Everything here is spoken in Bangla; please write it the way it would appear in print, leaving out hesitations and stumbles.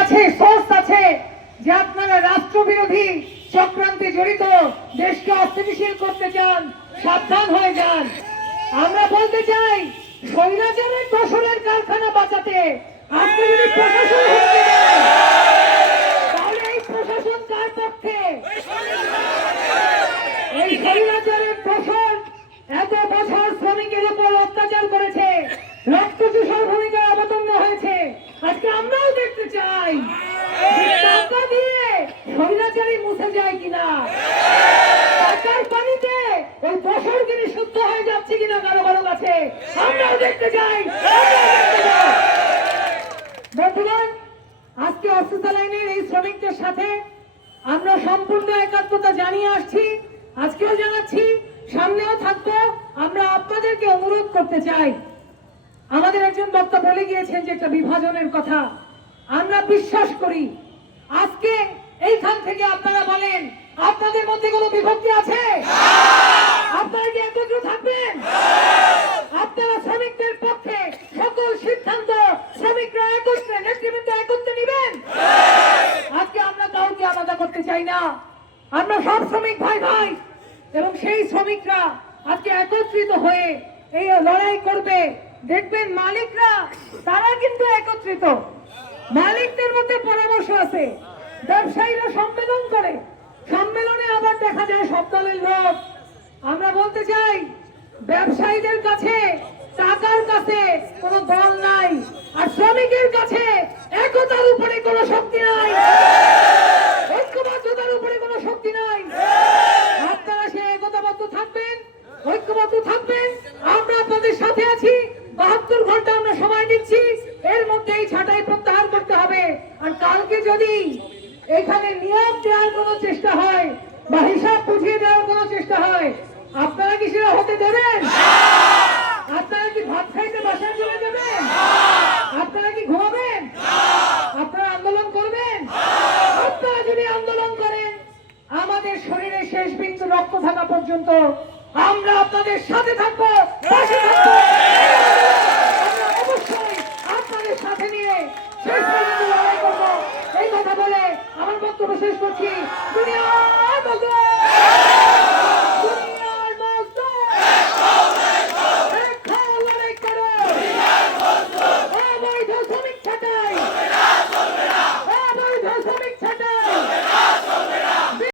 কাছে সোর্স আছে যে আপনারা রাষ্ট্রবিরোধী চক্রান্তে জড়িত, দেশকে অস্থিতিশীল করতে চান, সাবধান হয়ে যান। আমরা বলতে চাই, স্বৈরাচারের দোসরের কারখানা বাঁচাতে আপনি যদি প্রশাসন হতে দেন, তাহলে এই প্রশাসন কার পক্ষে? এই স্বৈরাচারের দোসর এত বছর শ্রমিকের উপর অত্যাচার করেছে, রক্তচোষার ভূমিকায় অবতীর্ণ হয়েছে। আজকে আমরাও দেখতে চাই টাকা দিয়ে স্বৈরাচারী মুছে যায় কিনা, টাকার পানিতে ওই দোসরগিরি শুদ্ধ হয়ে যাচ্ছে কিনা কারো কারো কাছে, আমরাও দেখতে চাই। বন্ধুগণ, আজকে অস্ত্র লাইনের এই শ্রমিকদের সাথে আমরা সম্পূর্ণ একাত্মতা জানিয়ে আসছি, আজকেও জানাচ্ছি, সামনেও থাকবো। আমরা আপনাদেরকে অনুরোধ করতে চাই, আমাদের একজন বক্তা বলে গিয়েছেন যে একটা বিভাজনের কথা, আমরা বিশ্বাস করি আজকে এইখান থেকে আপনারা বলেন আপনাদের মধ্যে কোনো বিভক্তি আছে? আপনারা কি একত্র থাকবেন? আপনারা শ্রমিকদের পক্ষে সকল সিদ্ধান্ত শ্রমিকরা একত্রে, নেতৃবৃন্দ একত্রে নেবেন। আজকে আমরা কাউকে আলাদা করতে চাই না, আমরা সব শ্রমিক ভাই ভাই, এবং সেই শ্রমিকরা আজকে একত্রিত হয়ে এই লড়াই করবে। দেখবেন মালিকরা তারা কিন্তু একত্রিত, মালিকদের মধ্যে পরামর্শ আছে, ব্যবসায়ীরা সম্মেলন করে, সম্মেলনে আবার দেখা যায় সব দলের লোক। আমরা বলতে চাই, ব্যবসায়ীদের কাছে টাকার কাছে কোনো দল নাই, আর শ্রমিকের কাছে একতার উপরে কোনো শক্তি নাই, ঐক্যবদ্ধতার উপরে কোনো শক্তি নাই। আপনারা সে একতাবদ্ধ থাকবেন, ঐক্যবদ্ধ থাকবেন, আমরা আপনাদের সাথে আছি। 72 ঘন্টা আমরা সময় দিচ্ছি, এর মধ্যে এই ছাঁটাই প্রত্যাহার করতে হবে। আর কালকে যদি এখানে নিয়োগ দেওয়ার কোনো চেষ্টা হয় বা হিসাব বুঝিয়ে দেওয়ার কোনো চেষ্টা হয়, আপনারা কি সেটা হতে দেবেন? আপনারা কি ভাত খাইতে বাসায় চলে যাবেন? আপনারা কি ঘুমাবেন? আপনারা আন্দোলন করবেন? আপনারা যদি আন্দোলন করেন, আমাদের শরীরে শেষ বিন্দু রক্ত থাকা পর্যন্ত